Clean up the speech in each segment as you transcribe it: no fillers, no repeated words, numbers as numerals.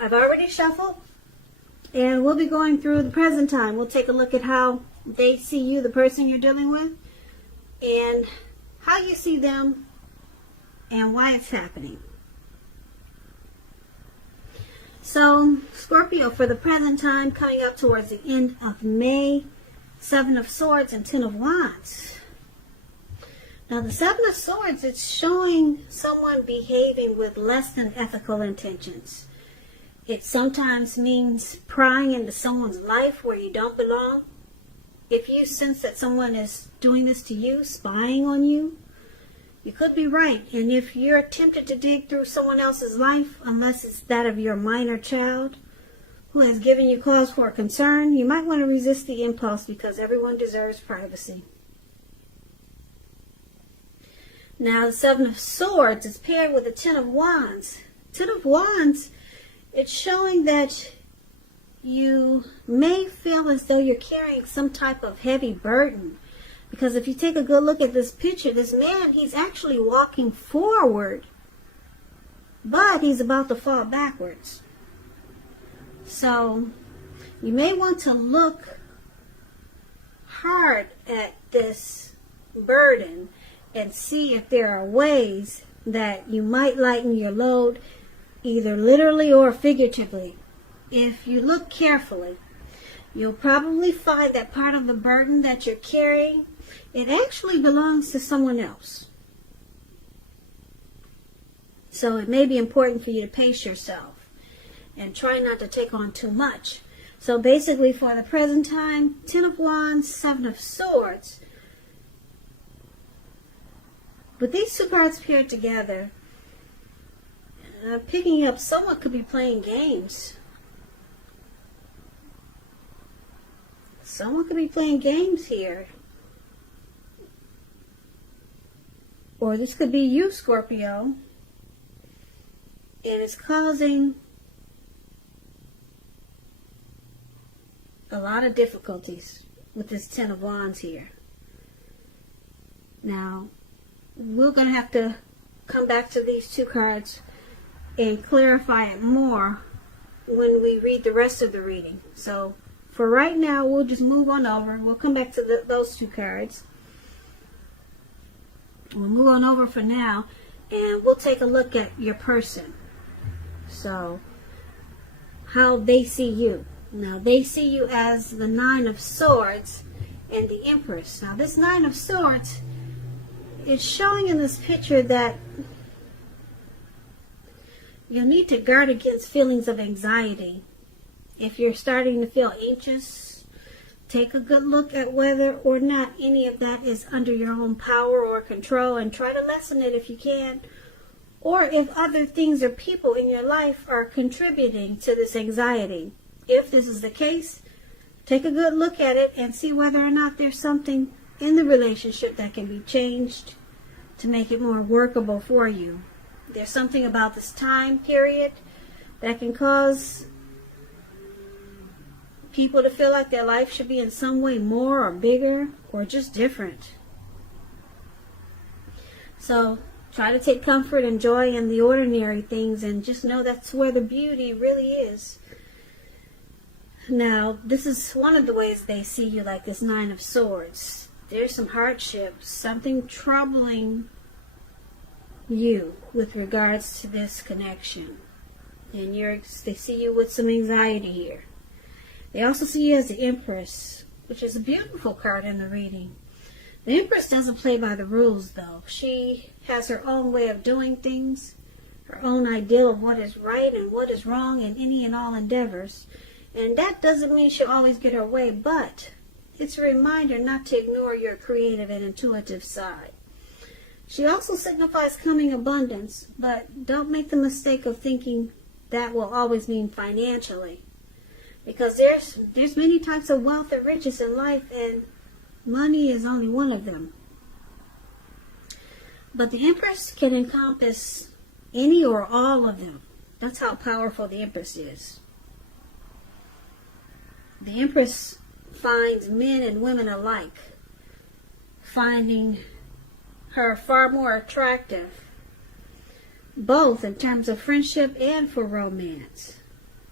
I've already shuffled, and we'll be going through the present time. We'll take a look at how they see you, the person you're dealing with, and how you see them, and why it's happening. So, Scorpio, for the present time, coming up towards the end of May, Seven of Swords and Ten of Wands. Now, the Seven of Swords, it's showing someone behaving with less than ethical intentions. It sometimes means prying into someone's life where you don't belong. If you sense that someone is doing this to you, spying on you, you could be right. And if you're tempted to dig through someone else's life, unless it's that of your minor child who has given you cause for concern, you might want to resist the impulse, because everyone deserves privacy. Now, the Seven of Swords is paired with the Ten of Wands. Ten of Wands, it's showing that you may feel as though you're carrying some type of heavy burden. Because if you take a good look at this picture, this man, he's actually walking forward, but he's about to fall backwards. So you may want to look hard at this burden and see if there are ways that you might lighten your load, either literally or figuratively. If you look carefully, you'll probably find that part of the burden that you're carrying, it actually belongs to someone else. So it may be important for you to pace yourself and try not to take on too much. So basically, for the present time, Ten of Wands, Seven of Swords. With these two cards paired together, picking up, someone could be playing games. Someone could be playing games here. Or this could be you, Scorpio. And it's causing a lot of difficulties with this Ten of Wands here. Now, we're going to have to come back to these two cards and clarify it more when we read the rest of the reading. So, for right now, we'll just move on over. We'll come back to those two cards. We'll move on over for now, and we'll take a look at your person. So, how they see you. Now, they see you as the Nine of Swords and the Empress. Now, this Nine of Swords is showing in this picture that you'll need to guard against feelings of anxiety. If you're starting to feel anxious, take a good look at whether or not any of that is under your own power or control, and try to lessen it if you can. Or if other things or people in your life are contributing to this anxiety. If this is the case, take a good look at it and see whether or not there's something in the relationship that can be changed to make it more workable for you. There's something about this time period that can cause people to feel like their life should be in some way more or bigger or just different. So try to take comfort and joy in the ordinary things, and just know that's where the beauty really is. Now, this is one of the ways they see you, like this Nine of Swords. There's some hardships, something troubling you with regards to this connection. And they see you with some anxiety here. They also see you as the Empress, which is a beautiful card in the reading. The Empress doesn't play by the rules, though. She has her own way of doing things, her own ideal of what is right and what is wrong in any and all endeavors. And that doesn't mean she'll always get her way, but it's a reminder not to ignore your creative and intuitive side. She also signifies coming abundance, but don't make the mistake of thinking that will always mean financially. Because there's many types of wealth and riches in life, and money is only one of them. But the Empress can encompass any or all of them. That's how powerful the Empress is. The Empress finds men and women alike, finding her far more attractive, both in terms of friendship and for romance.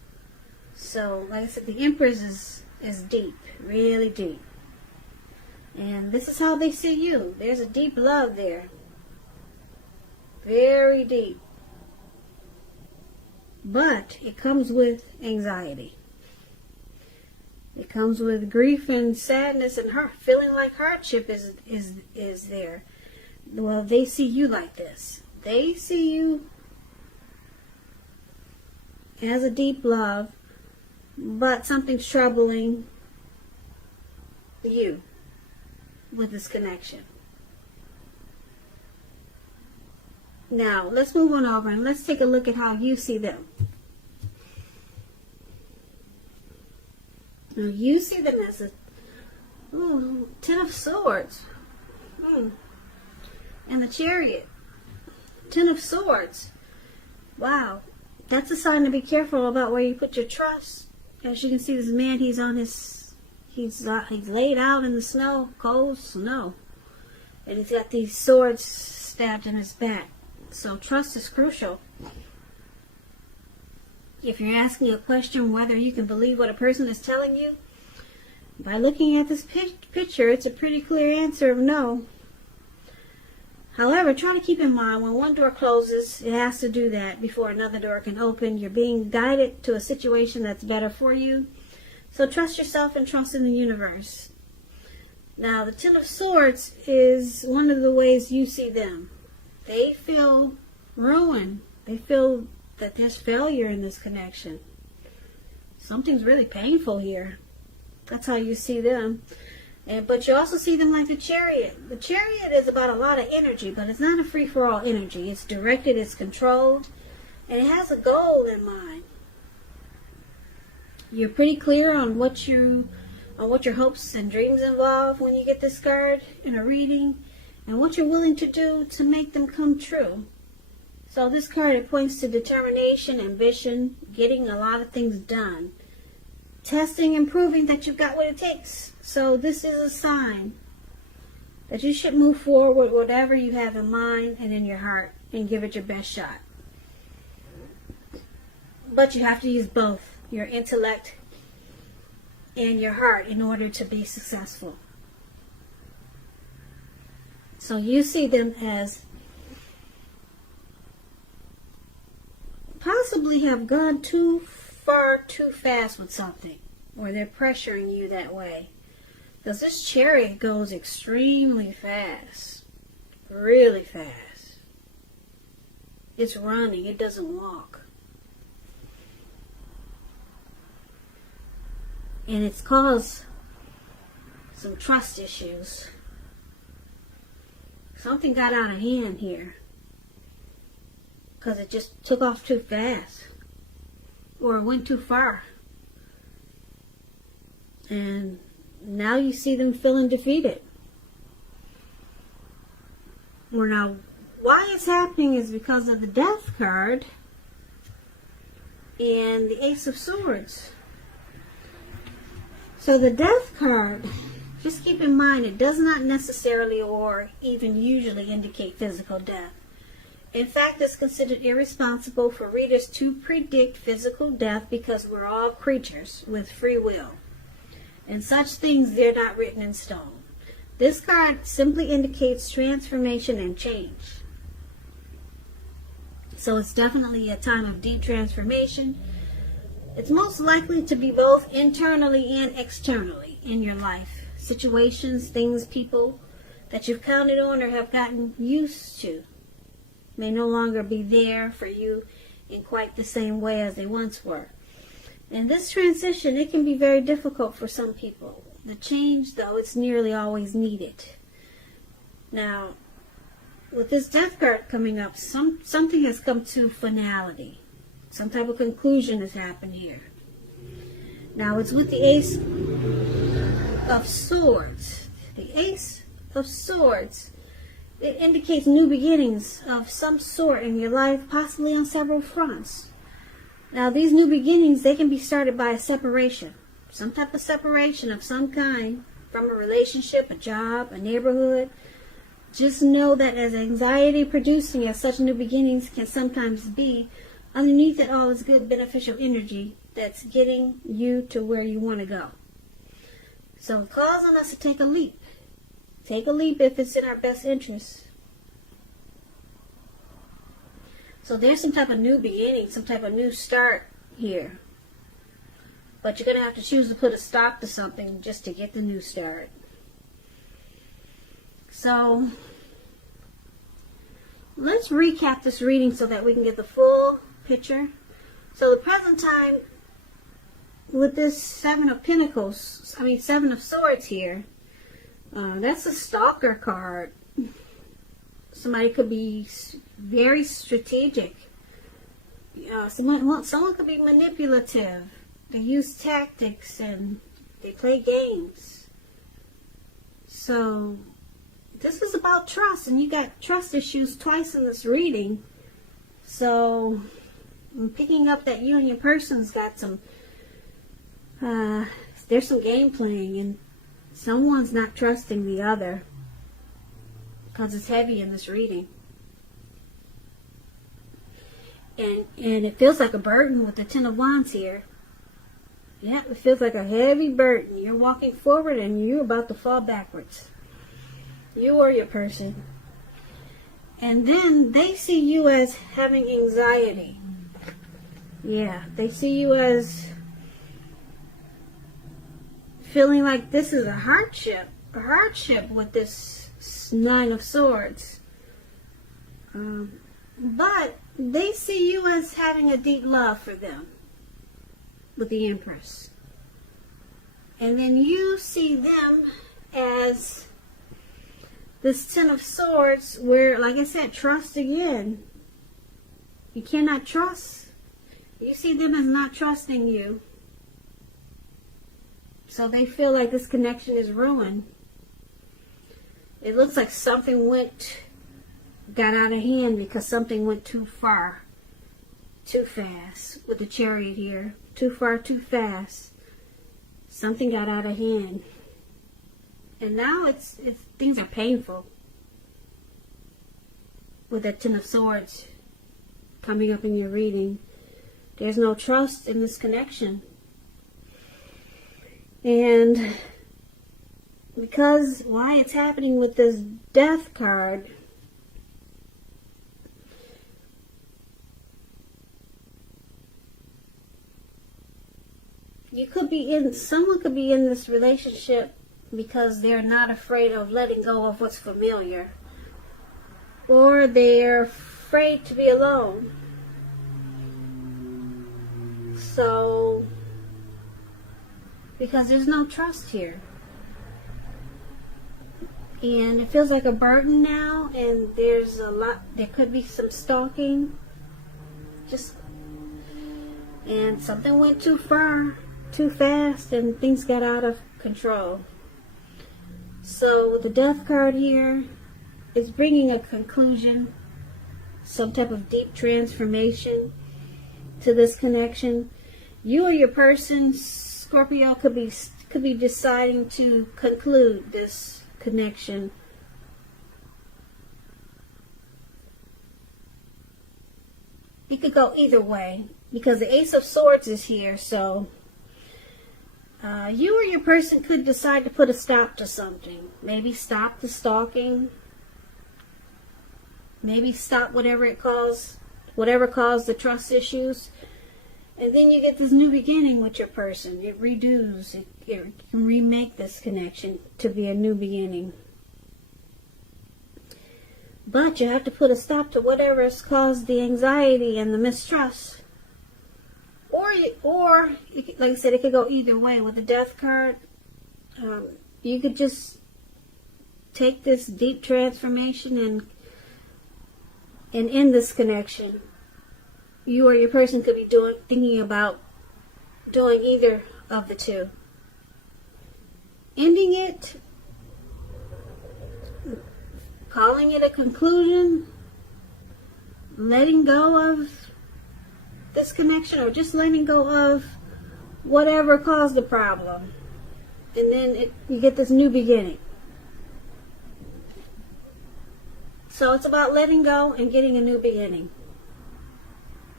So, like I said, the Empress is deep, really deep. And this is how they see you. There's a deep love there. Very deep. But it comes with anxiety. It comes with grief and sadness and feeling like hardship is there. Well, they see you like this. They see you as a deep love, but something's troubling you with this connection. Now, let's move on over and let's take a look at how you see them. Now, you see them as a Ten of Swords. And the Chariot. Ten of Swords. Wow. That's a sign to be careful about where you put your trust. As you can see, this man, he's laid out in the snow, cold snow. And he's got these swords stabbed in his back. So trust is crucial. If you're asking a question whether you can believe what a person is telling you, by looking at this picture, it's a pretty clear answer of no. However, try to keep in mind when one door closes, it has to do that before another door can open. You're being guided to a situation that's better for you. So trust yourself and trust in the universe. Now, the Ten of Swords is one of the ways you see them. They feel ruin. They feel that there's failure in this connection. Something's really painful here. That's how you see them. But you also see them like the Chariot. The Chariot is about a lot of energy, but it's not a free-for-all energy. It's directed, it's controlled, and it has a goal in mind. You're pretty clear on what your hopes and dreams involve when you get this card in a reading, and what you're willing to do to make them come true. So this card, it points to determination, ambition, getting a lot of things done, testing and proving that you've got what it takes. So this is a sign that you should move forward with whatever you have in mind and in your heart and give it your best shot. But you have to use both your intellect and your heart in order to be successful. So you see them as possibly have gone too far too fast with something, or they're pressuring you that way. Because this Chariot goes extremely fast, really fast. It's running, it doesn't walk. And it's caused some trust issues. Something got out of hand here, because it just took off too fast, or it went too far. And now you see them feeling defeated. Well, now, why it's happening is because of the Death card and the Ace of Swords. So the Death card, just keep in mind, it does not necessarily or even usually indicate physical death. In fact, it's considered irresponsible for readers to predict physical death because we're all creatures with free will. And such things, they're not written in stone. This card simply indicates transformation and change. So it's definitely a time of deep transformation. It's most likely to be both internally and externally in your life. Situations, things, people that you've counted on or have gotten used to may no longer be there for you in quite the same way as they once were. And this transition, it can be very difficult for some people. The change, though, it's nearly always needed. Now, with this Death card coming up, something has come to finality. Some type of conclusion has happened here. Now, it's with the Ace of Swords. The Ace of Swords, it indicates new beginnings of some sort in your life, possibly on several fronts. Now, these new beginnings, they can be started by a separation. Some type of separation of some kind from a relationship, a job, a neighborhood. Just know that as anxiety producing as such new beginnings can sometimes be, underneath it all is good beneficial energy that's getting you to where you want to go. So it calls on us to take a leap. Take a leap if it's in our best interest. So there's some type of new beginning, some type of new start here. But you're going to have to choose to put a stop to something just to get the new start. So let's recap this reading so that we can get the full picture. So the present time with this Seven of Swords here, that's a stalker card. Somebody could be very strategic. Someone could be manipulative. They use tactics and they play games. So this is about trust, and you got trust issues twice in this reading. So I'm picking up that you and your person's got some, there's some game playing, and someone's not trusting the other because it's heavy in this reading. And it feels like a burden with the Ten of Wands here. Yeah, it feels like a heavy burden. You're walking forward and you're about to fall backwards. You or your person. And then they see you as having anxiety. Yeah, they see you as feeling like this is a hardship with this Nine of Swords. But they see you as having a deep love for them with the Empress. And then you see them as this Ten of Swords where, like I said, trust again. You cannot trust. You see them as not trusting you. So they feel like this connection is ruined. It looks like something got out of hand because something went too far, too fast with the Chariot here. Too far, too fast. Something got out of hand. And now things are painful. With that Ten of Swords coming up in your reading. There's no trust in this connection. And because why it's happening with this Death card, someone could be in this relationship because they're not afraid of letting go of what's familiar. Or they're afraid to be alone. So, because there's no trust here. And it feels like a burden now, and there could be some stalking. And something went too far, too fast, and things got out of control. So with the Death card here, it's bringing a conclusion, some type of deep transformation to this connection. You or your person, Scorpio, could be deciding to conclude this connection. It could go either way because the Ace of Swords is here, so you or your person could decide to put a stop to something. Maybe stop the stalking. Maybe stop whatever caused the trust issues. And then you get this new beginning with your person. It redos. It can remake this connection to be a new beginning. But you have to put a stop to whatever has caused the anxiety and the mistrust. Or like I said, it could go either way. With the Death card, you could just take this deep transformation and end this connection. You or your person could be thinking about doing either of the two. Ending it, calling it a conclusion, letting go of this connection, or just letting go of whatever caused the problem. And then you get this new beginning. So it's about letting go and getting a new beginning.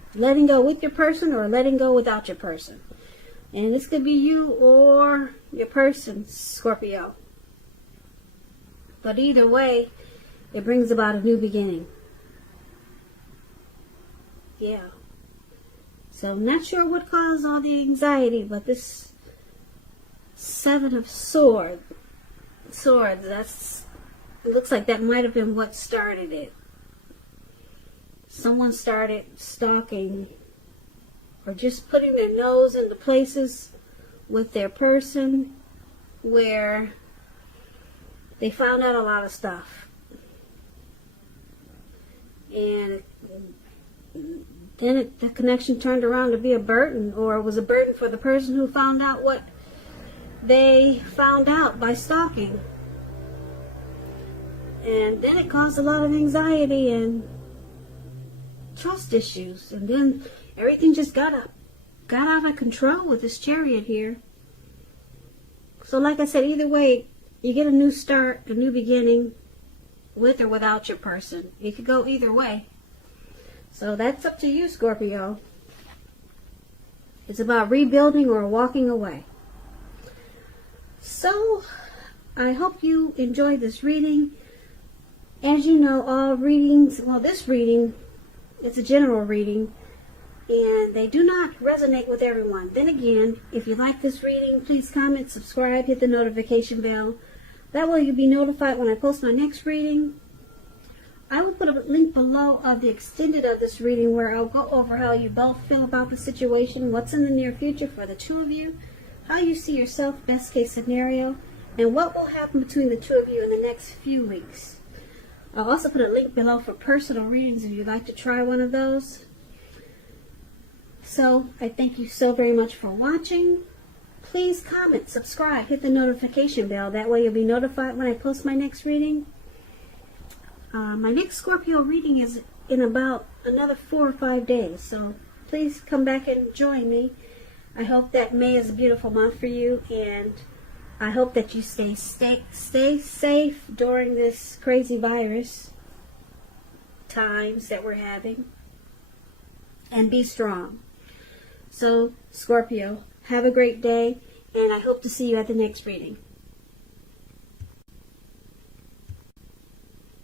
letting go with your person or letting go without your person. And this could be you or your person, Scorpio. But either way, it brings about a new beginning. Yeah. So I'm not sure what caused all the anxiety, but this Seven of Swords, it looks like that might have been what started it. Someone started stalking or just putting their nose into places with their person where they found out a lot of stuff. And then the connection turned around to be a burden, or it was a burden for the person who found out what they found out by stalking. And then it caused a lot of anxiety and trust issues. And then everything just got out of control with this Chariot here. So like I said, either way, you get a new start, a new beginning, with or without your person. It could go either way. So that's up to you, Scorpio. It's about rebuilding or walking away. So, I hope you enjoyed this reading. As you know, all readings, well, this reading, it's a general reading, and they do not resonate with everyone. Then again, if you like this reading, please comment, subscribe, hit the notification bell. That way you'll be notified when I post my next reading. I will put a link below of the extended of this reading where I'll go over how you both feel about the situation, what's in the near future for the two of you, how you see yourself, best case scenario, and what will happen between the two of you in the next few weeks. I'll also put a link below for personal readings if you'd like to try one of those. So, I thank you so very much for watching. Please comment, subscribe, hit the notification bell. That way you'll be notified when I post my next reading. My next Scorpio reading is in about another 4 or 5 days. So please come back and join me. I hope that May is a beautiful month for you. And I hope that you stay safe during this crazy virus times that we're having. And be strong. So, Scorpio, have a great day, and I hope to see you at the next reading.